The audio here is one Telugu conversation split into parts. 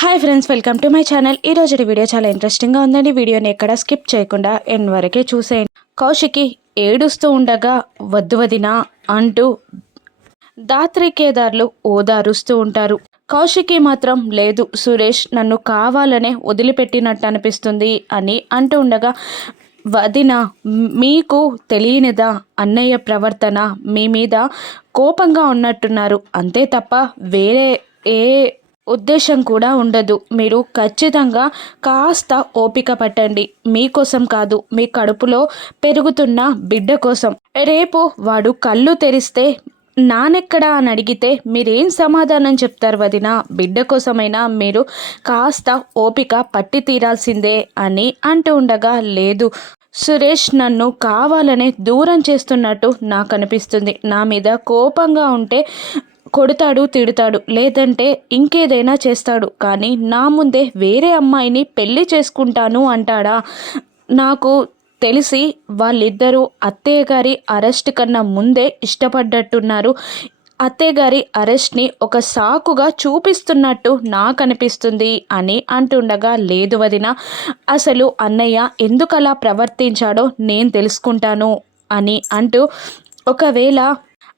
Hi friends welcome to my channel ఈ రోజు వీడియో చాలా ఇంట్రెస్టింగ్గా ఉందండి. వీడియోని ఎక్కడ స్కిప్ చేయకుండా ఎండ్ వరకే చూసేయండి. కౌశికి ఏడుస్తూ ఉండగా వద్దు వదినా అంటూ దాత్రి కేదార్లు ఓదారుస్తూ ఉంటారు. కౌశికి మాత్రం లేదు సురేష్ నన్ను కావాలనే వదిలిపెట్టినట్టు అనిపిస్తుంది అని అంటూ ఉండగా వదిన మీకు తెలియనిదా అన్నయ్య ప్రవర్తన? మీ మీద కోపంగా ఉన్నట్టున్నారు. అంతే తప్ప వేరే ఏ ఉద్దేశం కూడా ఉండదు. మీరు ఖచ్చితంగా కాస్త ఓపిక పట్టండి. మీకోసం కాదు మీ కడుపులో పెరుగుతున్న బిడ్డ కోసం. రేపు వాడు కళ్ళు తెరిస్తే నానెక్కడా అని అడిగితే మీరేం సమాధానం చెప్తారు వదిన? బిడ్డ కోసమైనా మీరు కాస్త ఓపిక పట్టి తీరాల్సిందే అని అంటూ ఉండగా లేదు. సురేష్ నన్ను కావాలనే దూరం చేస్తున్నట్టు నాకు అనిపిస్తుంది. నా మీద కోపంగా ఉంటే కొడతాడు తిడతాడు లేదంటే ఇంకేదైనా చేస్తాడు. కానీ నా ముందే వేరే అమ్మాయిని పెళ్ళి చేసుకుంటాను అంటాడా? నాకు తెలిసి వాళ్ళిద్దరూ అత్తయ్య గారి అరెస్ట్ కన్నా ముందే ఇష్టపడ్డట్టున్నారు. అత్తయ్య గారి అరెస్ట్ని ఒక సాకుగా చూపిస్తున్నట్టు నాకు అనిపిస్తుంది అని అంటుండగా లేదు వదిన అసలు అన్నయ్య ఎందుకలా ప్రవర్తించాడో నేను తెలుసుకుంటాను అని అంటూ ఒకవేళ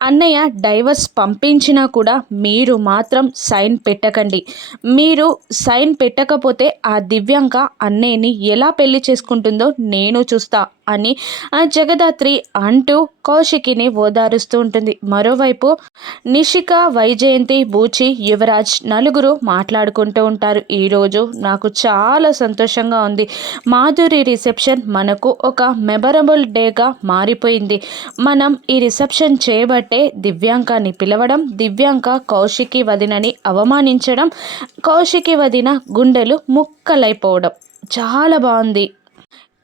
అన్నయ్య డైవర్స్ పంపించినా కూడా మీరు మాత్రం సైన్ పెట్టకండి. మీరు సైన్ పెట్టకపోతే ఆ దివ్యాంక అన్నయ్యని ఎలా పెళ్ళి చేసుకుంటుందో నేను చూస్తా. అని ఆ జగదాత్రి అంటూ కౌశికిని ఓదారుస్తూ ఉంటుంది. మరోవైపు నిషిక వైజయంతి బూచి యువరాజ్ నలుగురు మాట్లాడుకుంటూ ఉంటారు. ఈరోజు నాకు చాలా సంతోషంగా ఉంది. మాధురి రిసెప్షన్ మనకు ఒక మెమరబుల్ డేగా మారిపోయింది. మనం ఈ రిసెప్షన్ చేయబట్టే దివ్యాంకాన్ని పిలవడం దివ్యాంక కౌశికి వదినని అవమానించడం కౌశికి వదిన గుండెలు ముక్కలైపోవడం. చాలా బాగుంది.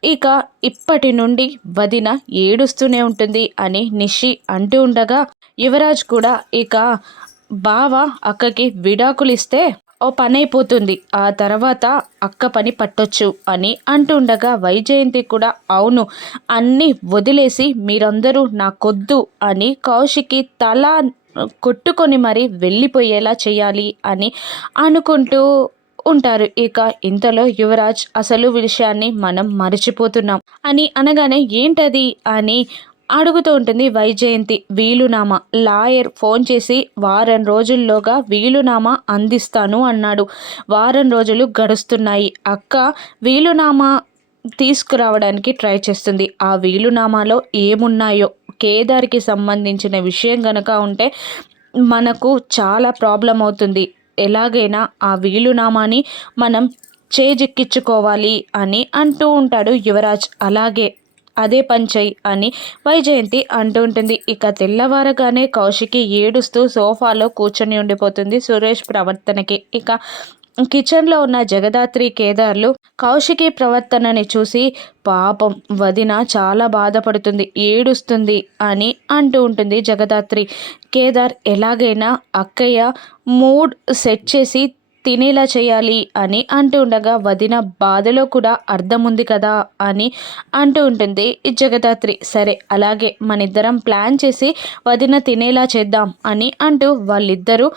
ఇక ఇప్పటి నుండి వదిన ఏడుస్తూనే ఉంటుంది అని నిషి అంటూ ఉండగా యువరాజ్ కూడా ఇక బావ అక్కకి విడాకులు ఇస్తే ఓ పని అయిపోతుంది ఆ తర్వాత అక్క పని పట్టొచ్చు అని అంటుండగా వైజయంతి కూడా అవును అన్నీ వదిలేసి మీరందరూ నాకొద్దు అని కౌశికి తల కొట్టుకొని మరి వెళ్ళిపోయేలా చేయాలి అని అనుకుంటూ ఉంటారు. ఇక ఇంతలో యువరాజ్ అసలు విషయాన్ని మనం మర్చిపోతున్నాం అని అనగానే ఏంటది? అని అడుగుతూ ఉంటుంది వైజయంతి. వీలునామా? లాయర్ ఫోన్ చేసి వారం రోజుల్లోగా వీలునామా అందిస్తాను అన్నాడు. వారం రోజులు గడుస్తున్నాయి. అక్క వీలునామా తీసుకురావడానికి ట్రై చేస్తుంది. ఆ వీలునామాలో ఏమున్నాయో కేదార్కి సంబంధించిన విషయం గనక ఉంటే మనకు చాలా ప్రాబ్లం అవుతుంది ఎలాగైనా ఆ వీలునామాని మనం చేజిక్కించుకోవాలి అని అంటూ ఉంటాడు యువరాజ్. అలాగే అదే పంచై అని వైజయంతి అంటూ ఉంటుంది. ఇక తెల్లవారగానే కౌశికి ఏడుస్తూ సోఫాలో కూర్చొని ఉండిపోతుంది సురేష్ ప్రవర్తనకి. ఇక కిచెన్లో ఉన్న జగదాత్రి కేదార్లు కౌశికి ప్రవర్తనని చూసి పాపం వదిన చాలా బాధపడుతుంది ఏడుస్తుంది అని అంటూ ఉంటుంది జగదాత్రి. కేదార్ ఎలాగైనా అక్కయ్య మూడ్ సెట్ చేసి తినేలా చేయాలి అని అంటూ ఉండగా వదిన బాధలో కూడా అర్థం ఉంది కదా అని అంటూ ఉంటుంది జగదాత్రి. సరే అలాగే మన ఇద్దరం ప్లాన్ చేసి వదిన తినేలా చేద్దాం అని అంటూ వాళ్ళిద్దరూ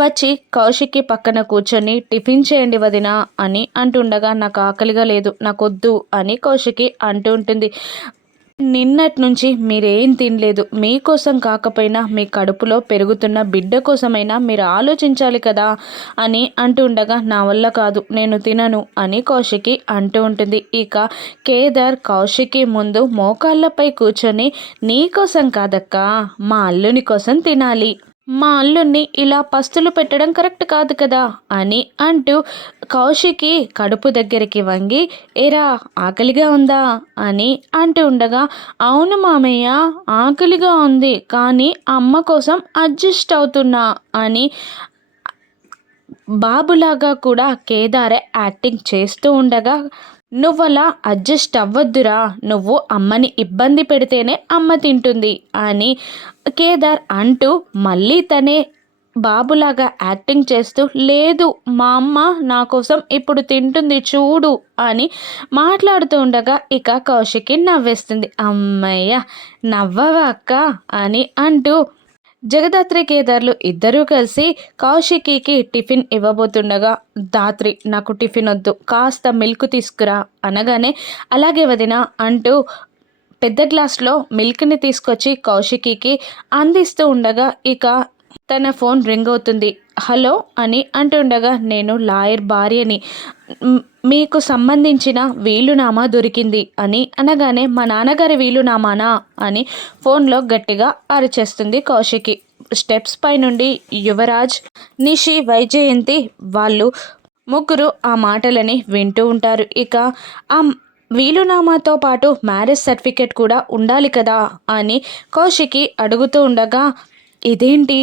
వచ్చి కౌశిక్కి పక్కన కూర్చొని టిఫిన్ చేయండి వదిన అని అంటుండగా నాకు ఆకలిగా లేదు నాకొద్దు అని కౌశికి అంటూ ఉంటుంది. నిన్నటి నుంచి మీరేం తినలేదు మీకోసం కాకపోయినా మీ కడుపులో పెరుగుతున్న బిడ్డ కోసమైనా మీరు ఆలోచించాలి కదా అని అంటూ ఉండగా నా వల్ల కాదు నేను తినను అని కౌశికి అంటూ ఉంటుంది. ఇక కేదార్ కౌశికి ముందు మోకాళ్ళపై కూర్చొని నీకోసం కాదక్క మా అల్లుని కోసం తినాలి మా అల్లుణ్ణి ఇలా పస్తులు పెట్టడం కరెక్ట్ కాదు కదా అని అంటూ కౌశికి కడుపు దగ్గరికి వంగి ఏరా ఆకలిగా ఉందా? అని అంటూ ఉండగా అవును మామయ్య ఆకలిగా ఉంది కానీ అమ్మ కోసం అడ్జస్ట్ అవుతున్నా అని బాబులాగా కూడా కేదారే యాక్టింగ్ చేస్తూ ఉండగా నువ్వలా అడ్జస్ట్ అవ్వద్దురా. నువ్వు అమ్మని ఇబ్బంది పెడితేనే అమ్మ తింటుంది అని కేదార్ అంటూ మళ్ళీ తనే బాబులాగా యాక్టింగ్ చేస్తూ లేదు మా అమ్మ నా కోసం ఇప్పుడు తింటుంది చూడు అని మాట్లాడుతూ ఉండగా ఇక కౌశికి నవ్వేస్తుంది. అమ్మయ్య నవ్వవా అక్క అని అంటూ జగదాత్రి కేదార్లు ఇద్దరూ కలిసి కౌశికీకి టిఫిన్ ఇవ్వబోతుండగా దాత్రి నాకు టిఫిన్ వద్దు కాస్త మిల్క్ తీసుకురా అనగానే అలాగే వదిన అంటూ పెద్ద గ్లాస్లో మిల్క్ని తీసుకొచ్చి కౌశికీకి అందిస్తూ ఉండగా ఇక తన ఫోన్ రింగ్ అవుతుంది. హలో అని అంటుండగా నేను లాయర్ భార్యని. మీకు సంబంధించిన వీలునామా దొరికింది అని అనగానే మా నాన్నగారి వీలునామానా అని ఫోన్లో గట్టిగా అరిచేస్తుంది కౌశికి. స్టెప్స్ పై నుండి యువరాజ్ నిషి వైజయంతి వాళ్ళు ముగ్గురు ఆ మాటలని వింటూ ఉంటారు. ఇక ఆ వీలునామాతో పాటు మ్యారేజ్ సర్టిఫికేట్ కూడా ఉండాలి కదా అని కౌశికి అడుగుతూ ఉండగా ఇదేంటి?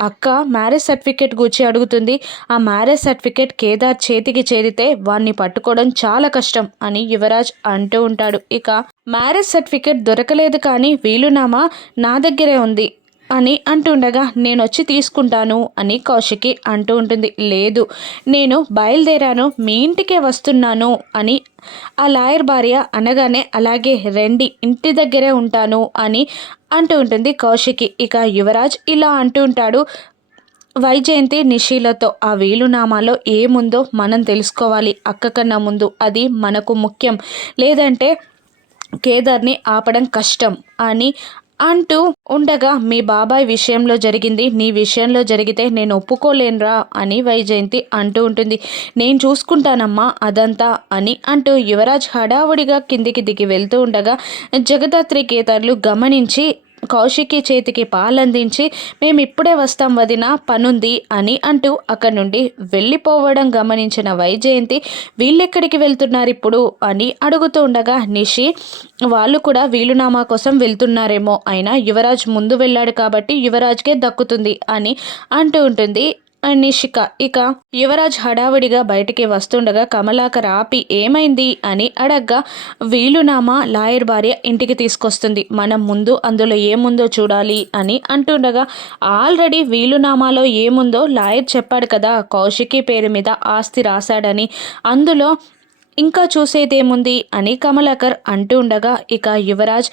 అక్క మ్యారేజ్ సర్టిఫికేట్ గురించి అడుగుతుంది. ఆ మ్యారేజ్ సర్టిఫికేట్ కేదార్ చేతికి చేరితే వాణ్ణి పట్టుకోవడం చాలా కష్టం అని యువరాజ్ అంటూ ఉంటాడు. ఇక మ్యారేజ్ సర్టిఫికేట్ దొరకలేదు కానీ వీలునామా నా దగ్గరే ఉంది. అని అంటుండగా నేను వచ్చి తీసుకుంటాను అని కౌశికి అంటూ ఉంటుంది. లేదు నేను బయలుదేరాను మీ ఇంటికే వస్తున్నాను అని ఆ లాయర్ భార్య అనగానే అలాగే రండి ఇంటి దగ్గరే ఉంటాను అని అంటూ ఉంటుంది కౌశికి. ఇక యువరాజ్ ఇలా అంటూ ఉంటాడు వైజయంతి నిషీలతో ఆ వీలునామాలో ఏముందో మనం తెలుసుకోవాలి. అక్క కన్నా ముందు అది మనకు ముఖ్యం. లేదంటే కేదార్ని ఆపడం కష్టం అని అంటూ ఉండగా మీ బాబాయ్ విషయంలో జరిగింది నీ విషయంలో జరిగితే నేను ఒప్పుకోలేనురా అని వైజయంతి అంటూ ఉంటుంది. నేను చూసుకుంటానమ్మా అదంతా అని అంటూ యువరాజ్ హడావుడిగా కిందికి దిగి వెళ్తూ ఉండగా జగదాత్రి కేతర్లు గమనించి కౌశికి చేతికి పాలందించి మేము ఇప్పుడే వస్తాం వదిన పనుంది అని అంటూ అక్కడి నుండి వెళ్ళిపోవడం గమనించిన వైజయంతి వీళ్ళెక్కడికి వెళ్తున్నారు ఇప్పుడు అని అడుగుతూ ఉండగా నిషి వాళ్ళు కూడా వీలునామా కోసం వెళ్తున్నారేమో. అయినా యువరాజ్ ముందు వెళ్ళాడు కాబట్టి యువరాజ్కే దక్కుతుంది అని అంటూ ఉంటుంది. నిషిక ఇక యువరాజ్ హడావిడిగా బయటికి వస్తుండగా కమలాకర్ ఆపి ఏమైంది? అని అడగ్గా వీలునామా? లాయర్ భార్య ఇంటికి తీసుకొస్తుంది. మనం ముందు అందులో ఏముందో చూడాలి అని అంటుండగా ఆల్రెడీ వీలునామాలో ఏముందో లాయర్ చెప్పాడు కదా కౌశికి పేరు మీద ఆస్తి రాశాడని. అందులో ఇంకా చూసేదేముంది? అని కమలాకర్ అంటూ ఉండగా ఇక యువరాజ్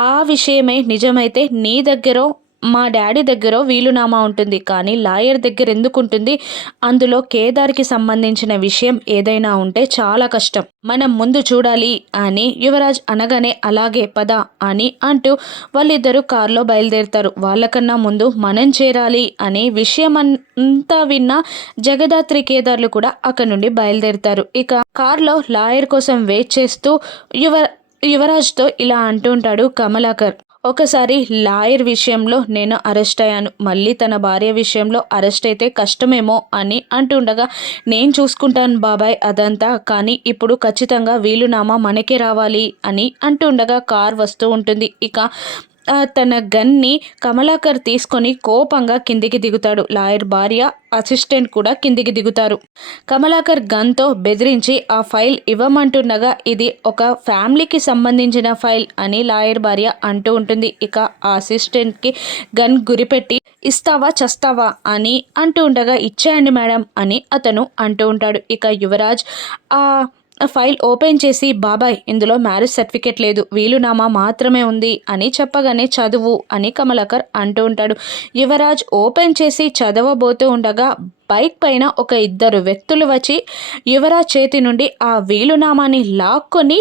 ఆ విషయమే నిజమైతే నీ దగ్గర మా డాడీ దగ్గర వీలునామా ఉంటుంది కానీ లాయర్ దగ్గర ఎందుకు ఉంటుంది అందులో కేదార్కి సంబంధించిన విషయం ఏదైనా ఉంటే చాలా కష్టం. మనం ముందు చూడాలి అని యువరాజ్ అనగానే అలాగే పద అని అంటూ వాళ్ళిద్దరూ కారులో బయలుదేరుతారు. వాళ్ళకన్నా ముందు మనం చేరాలి అనే విషయం అంతా విన్న జగదాత్రి కేదార్లు కూడా అక్కడ నుండి బయలుదేరుతారు. ఇక కారులో లాయర్ కోసం వెయిట్ చేస్తూ యువ యువరాజ్తో ఇలా అంటూ ఉంటాడు కమలాకర్. ఒకసారి లాయర్ విషయంలో నేను అరెస్ట్ అయ్యాను. మళ్ళీ తన భార్య విషయంలో అరెస్ట్ అయితే కష్టమేమో అని అంటుండగా నేను చూసుకుంటాను బాబాయ్ అదంతా కానీ ఇప్పుడు ఖచ్చితంగా వీలునామా మనకే రావాలి అని అంటుండగా కార్ వస్తూ ఉంటుంది. ఇక తన గన్ని కమలాకర్ తీసుకొని కోపంగా కిందికి దిగుతాడు. లాయర్ భార్య అసిస్టెంట్ కూడా కిందికి దిగుతారు. కమలాకర్ గన్తో బెదిరించి ఆ ఫైల్ ఇవ్వమంటుండగా ఇది ఒక ఫ్యామిలీకి సంబంధించిన ఫైల్ అని లాయర్ భార్య అంటూ ఉంటుంది. ఇక ఆ అసిస్టెంట్కి గన్ గురిపెట్టి ఇస్తావా చస్తావా? అని అంటూ ఉండగా ఇచ్చేయండి మేడం అని అతను అంటూ ఉంటాడు. ఇక యువరాజ్ ఆ ఫైల్ ఓపెన్ చేసి బాబాయ్ ఇందులో మ్యారేజ్ సర్టిఫికేట్ లేదు. వీలునామా మాత్రమే ఉంది అని చెప్పగానే చదువు అని కమలాకర్ అంటూ ఉంటాడు. యువరాజ్ ఓపెన్ చేసి చదవబోతూ ఉండగా బైక్ పైన ఒక ఇద్దరు వ్యక్తులు వచ్చి యువరాజ్ చేతి నుండి ఆ వీలునామాని లాక్కొని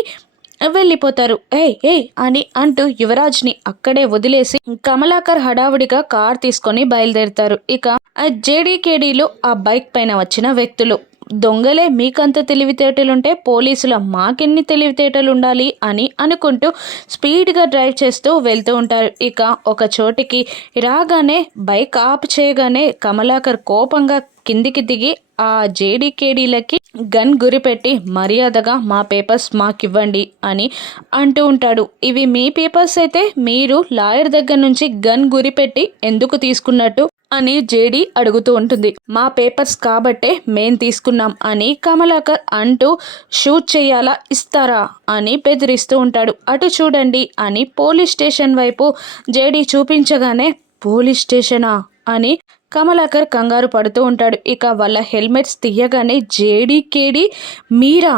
వెళ్ళిపోతారు. ఏయ్ ఏయ్ అని అంటూ యువరాజ్ని అక్కడే వదిలేసి కమలాకర్ హడావుడిగా కార్ తీసుకొని బయలుదేరుతారు. ఇక ఆ జేడీకేడీలు ఆ బైక్ పైన వచ్చిన వ్యక్తులు దొంగలే మీకంత తెలివితేటలుంటే పోలీసుల మాకెన్ని తెలివితేటలు ఉండాలి అని అనుకుంటూ స్పీడ్గా డ్రైవ్ చేస్తూ వెళ్తూ ఉంటారు. ఇక ఒక చోటికి రాగానే బైక్ ఆప్ చేయగానే కమలాకర్ కోపంగా కిందికి దిగి ఆ జేడీకేడీలకి గన్ గురిపెట్టి మర్యాదగా మా పేపర్స్ మాకివ్వండి అని అంటూ ఉంటాడు. ఇవి మీ పేపర్స్ అయితే మీరు లాయర్ దగ్గర నుంచి గన్ గురిపెట్టి ఎందుకు తీసుకున్నట్టు అని జేడీ అడుగుతూ ఉంటుంది. మా పేపర్స్ కాబట్టే మేం తీసుకున్నాం అని కమలాకర్ అంటూ షూట్ చేయాలా ఇస్తారా అని బెదిరిస్తూ ఉంటాడు. అటు చూడండి అని పోలీస్ స్టేషన్ వైపు జేడీ చూపించగానే పోలీస్ స్టేషనా? అని కమలాకర్ కంగారు పడుతూ ఉంటాడు. ఇక వాళ్ళ హెల్మెట్స్ తీయగానే జేడీ కేడీ మీరా?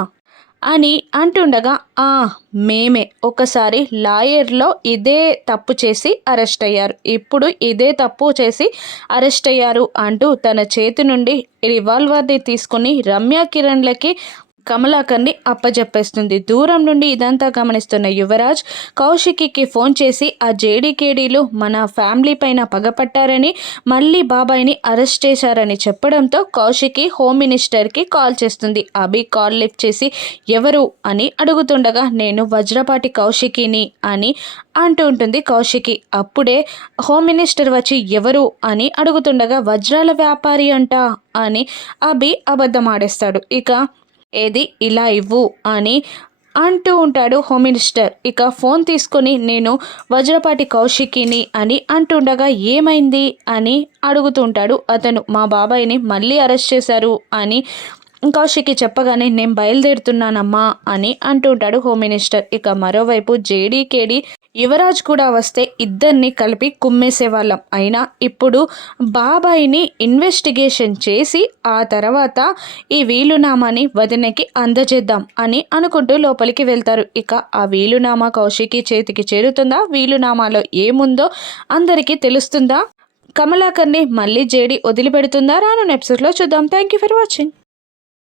అని అంటుండగా ఆ మేమే. ఒకసారి లాయర్లో ఇదే తప్పు చేసి అరెస్ట్ అయ్యారు. ఇప్పుడు ఇదే తప్పు చేసి అరెస్ట్ అయ్యారు అంటూ తన చేతి నుండి రివాల్వర్ని తీసుకొని రమ్య కిరణ్లకి కమలాకర్ని అప్పజెప్పేస్తుంది. దూరం నుండి ఇదంతా గమనిస్తున్న యువరాజ్ కౌశికి ఫోన్ చేసి ఆ జేడీకేడీలు మన ఫ్యామిలీ పైన పగపట్టారని మళ్ళీ బాబాయ్ని అరెస్ట్ చేశారని చెప్పడంతో కౌశికి హోమ్ మినిస్టర్కి కాల్ చేస్తుంది. అభి కాల్ లిఫ్ట్ చేసి ఎవరు? అని అడుగుతుండగా నేను వజ్రపాటి కౌశికిని అని అంటూ ఉంటుంది కౌశికి. అప్పుడే హోమ్ మినిస్టర్ వచ్చి ఎవరు? అని అడుగుతుండగా వజ్రాల వ్యాపారి అంట అని అభి అబద్ధమాడేస్తాడు. ఇక ఏది? ఇలా ఇవ్వు అని అంటూ ఉంటాడు హోమ్ మినిస్టర్. ఇక ఫోన్ తీసుకొని నేను వజ్రపాటి కౌశికిని అని అంటుండగా ఏమైంది అని అడుగుతుంటాడు అతను మా బాబాయ్ని మళ్ళీ అరెస్ట్ చేశారు అని కౌశికి చెప్పగానే నేను బయలుదేరుతున్నానమ్మా అని అంటుంటాడు హోమ్ మినిస్టర్. ఇక మరోవైపు జేడీకేడి యువరాజ్ కూడా వస్తే ఇద్దరిని కలిపి కుమ్మేసేవాళ్ళం. అయినా ఇప్పుడు బాబాయిని ఇన్వెస్టిగేషన్ చేసి ఆ తర్వాత ఈ వీలునామాని వదినకి అందజేద్దాం అని అనుకుంటూ లోపలికి వెళ్తారు. ఇక ఆ వీలునామా కౌశికి చేతికి చేరుతుందా? వీలునామాలో ఏముందో అందరికీ తెలుస్తుందా? కమలాకర్ని మళ్ళీ జేడి వదిలిపెడుతుందా? రాను ఎపిసోడ్లో చూద్దాం. Thank you for watching